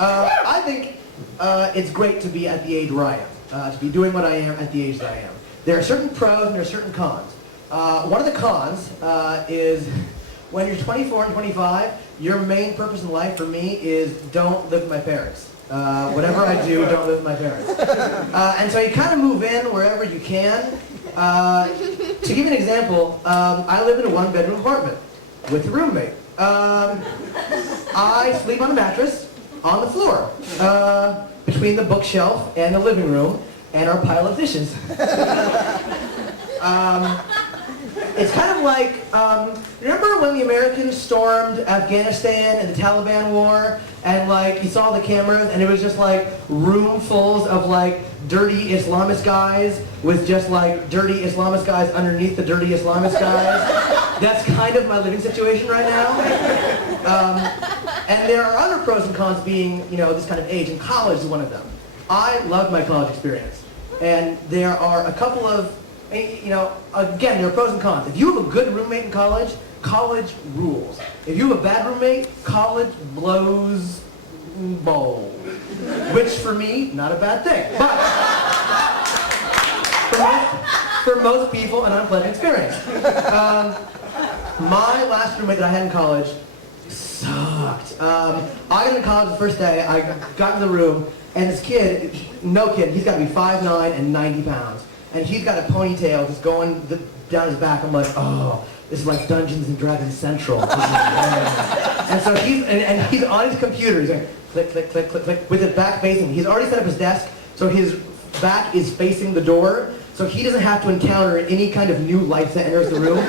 I think it's great to be at the age where I am, to be doing what I am at the age that I am. There are certain pros and there are certain cons. One of the cons is when you're 24 and 25, your main purpose in life for me is don't live with my parents. Whatever I do, don't live with my parents. And so you kind of move in wherever you can. To give you an example, I live in a one-bedroom apartment with a roommate. I sleep on a mattress on the floor between the bookshelf and the living room and our pile of dishes. It's kind of like, remember when the Americans stormed Afghanistan and the Taliban war, and like you saw the cameras and it was just like roomfuls of like dirty Islamist guys with just like dirty Islamist guys underneath the dirty Islamist guys? That's kind of my living situation right now. And there are other pros and cons being, you know, this kind of age, and college is one of them. I loved my college experience, and there are a couple of, you know, again, there are pros and cons. If you have a good roommate in college, college rules. If you have a bad roommate, college blows balls. Which for me, not a bad thing. But for most people, an unpleasant experience. My last roommate that I had in college sucked. I got into college the first day, I got in the room, and this kid, no kid, he's got to be 5'9" and 90 pounds. And he's got a ponytail just going down his back. I'm like, oh, this is like Dungeons and Dragons Central. And so he's on his computer. He's like, click, click, click, click, click, with his back facing. He's already set up his desk, so his back is facing the door, so he doesn't have to encounter any kind of new life that enters the room.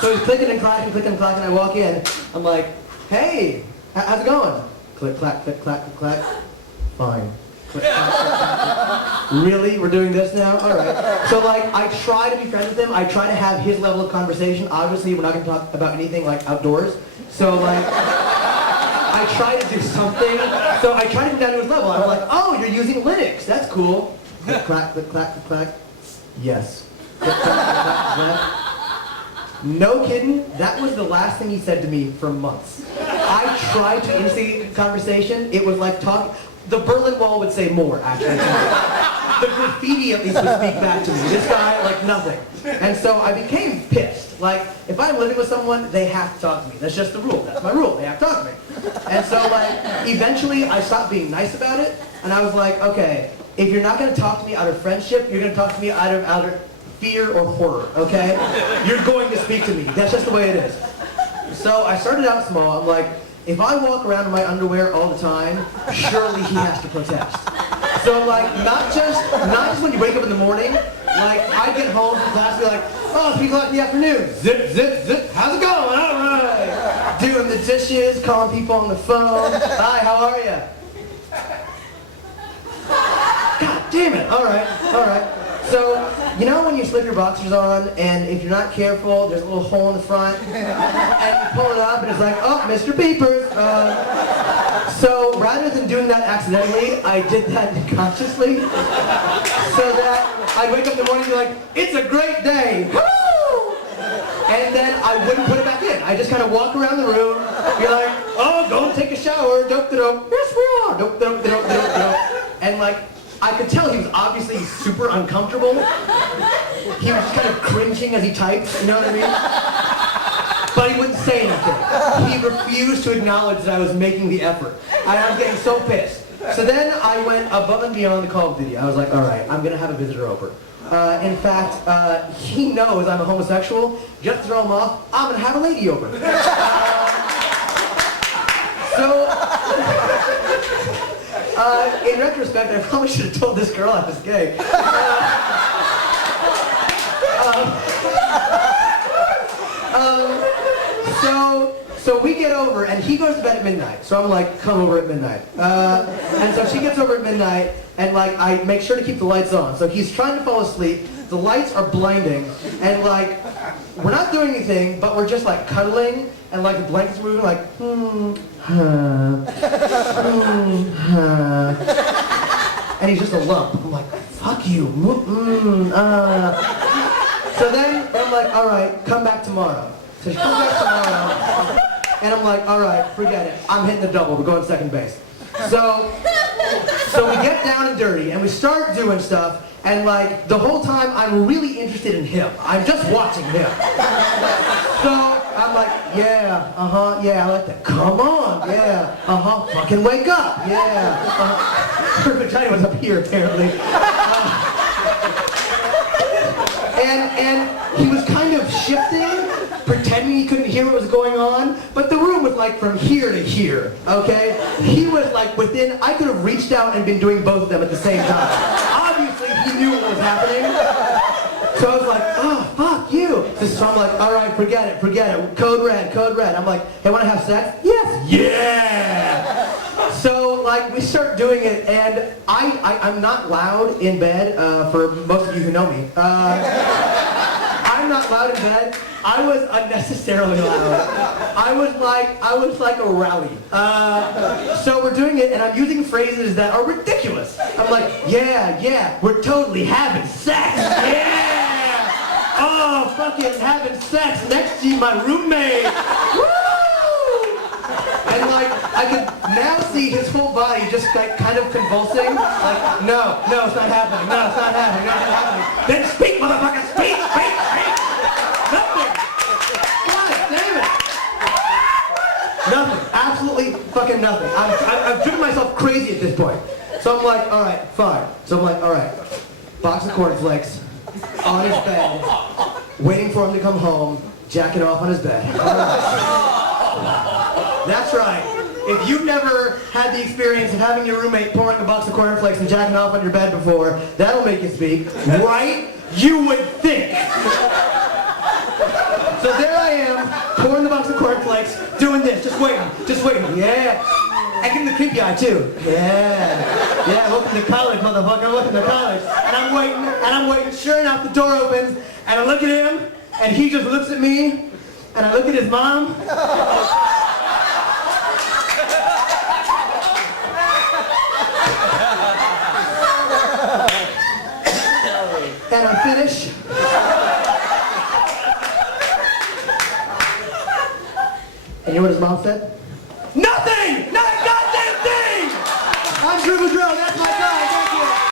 So he's clicking and clacking, I walk in. I'm like, hey, how's it going? Click, clack, click, clack, click, clack. Fine. Click, clack, click, clack, click. Really? We're doing this now? All right. So like, I try to be friends with him. I try to have his level of conversation. Obviously, we're not going to talk about anything like outdoors. So like, I try to do something. So I try to get down to his level. I'm like, oh, you're using Linux. That's cool. Click, clack, click, clack, click, clack. Yes. Click, clack, click, clack, clack. No kidding, that was the last thing he said to me for months. I tried to instigate conversation. It was like talk. The Berlin Wall would say more, actually. The graffiti at least would speak back to me. This guy, like nothing. And so I became pissed. Like, if I'm living with someone, they have to talk to me. That's just the rule. That's my rule. They have to talk to me. And so, like, eventually I stopped being nice about it. And I was like, okay, if you're not going to talk to me out of friendship, you're going to talk to me out of fear or horror, okay? You're going to speak to me. That's just the way it is. So I started out small. I'm like, if I walk around in my underwear all the time, surely he has to protest. So like, not just when you wake up in the morning, like I get home from class and be like, oh, 3 o'clock in the afternoon, zip, zip, zip, how's it going? All right. Doing the dishes, calling people on the phone. Hi, how are you? God damn it, all right. So, you know when you slip your boxers on, and if you're not careful, there's a little hole in the front, and you pull it up, and it's like, oh, Mr. Beepers. So, rather than doing that accidentally, I did that consciously, so that I'd wake up in the morning and be like, it's a great day, woo! And then I wouldn't put it back in. I just kind of walk around the room, be like, oh, go and take a shower, dope-de-dope, yes we are, dope-de-dope, dope-de-dope, and like, I could tell he was obviously super uncomfortable. He was just kind of cringing as he typed, you know what I mean? But he wouldn't say anything. He refused to acknowledge that I was making the effort. I was getting so pissed. So then I went above and beyond the Call of Duty. I was like, all right, I'm going to have a visitor over. In fact, he knows I'm a homosexual. Just to throw him off, I'm going to have a lady over. In retrospect, I probably should have told this girl I was gay. So we get over, and he goes to bed at midnight. So I'm like, come over at midnight. And so she gets over at midnight, and like I make sure to keep the lights on. So he's trying to fall asleep. The lights are blinding, and like we're not doing anything, but we're just like cuddling, and like the blankets are moving, like and he's just a lump. I'm like, fuck you. So then I'm like, all right, come back tomorrow. So she comes back tomorrow. And I'm like, all right, forget it. I'm hitting the double. We're going second base. So we get down and dirty, and we start doing stuff, and like, the whole time, I'm really interested in him. I'm just watching him. So I'm like, yeah, yeah, I like that. Come on, yeah, fucking wake up, yeah. Vagina was up here, apparently. And he was kind of shifting, pretending he couldn't hear what was going on, but the room was like from here to here, okay? He was like within, I could have reached out and been doing both of them at the same time. Obviously, he knew what was happening. So I was like, oh, fuck you. So I'm like, all right, forget it. Code red. I'm like, hey, wanna have sex? Yes. Yeah! So like, we start doing it, and I'm not loud in bed, for most of you who know me. I'm not loud in bed. I was unnecessarily loud. I was like a rally. So we're doing it, and I'm using phrases that are ridiculous. I'm like, yeah, we're totally having sex. Yeah! Oh, fucking having sex next to my roommate. Woo! And like, I could now see his whole body just like kind of convulsing. Like, no, it's not happening. No, it's not happening. Then speak, motherfucker, speak. Nothing. God damn it. Nothing. Absolutely fucking nothing. I've driven myself crazy at this point. So I'm like, all right, fine. So I'm like, all right, box of cornflakes on his bed, waiting for him to come home, jacking off on his bed. All right. That's right. If you've never had the experience of having your roommate pouring a box of cornflakes and jacking off on your bed before, that'll make you speak, right? You would think. So there I am, pouring the box of cornflakes, doing this, just waiting, yeah. I give him the creepy eye too. Yeah, welcome to college, motherfucker, welcome to college. And I'm waiting, sure enough, the door opens, and I look at him, and he just looks at me, and I look at his mom. And I'm finished. And you know what his mom said? Nothing! Not a goddamn thing! I'm Boudreau, that's my guy.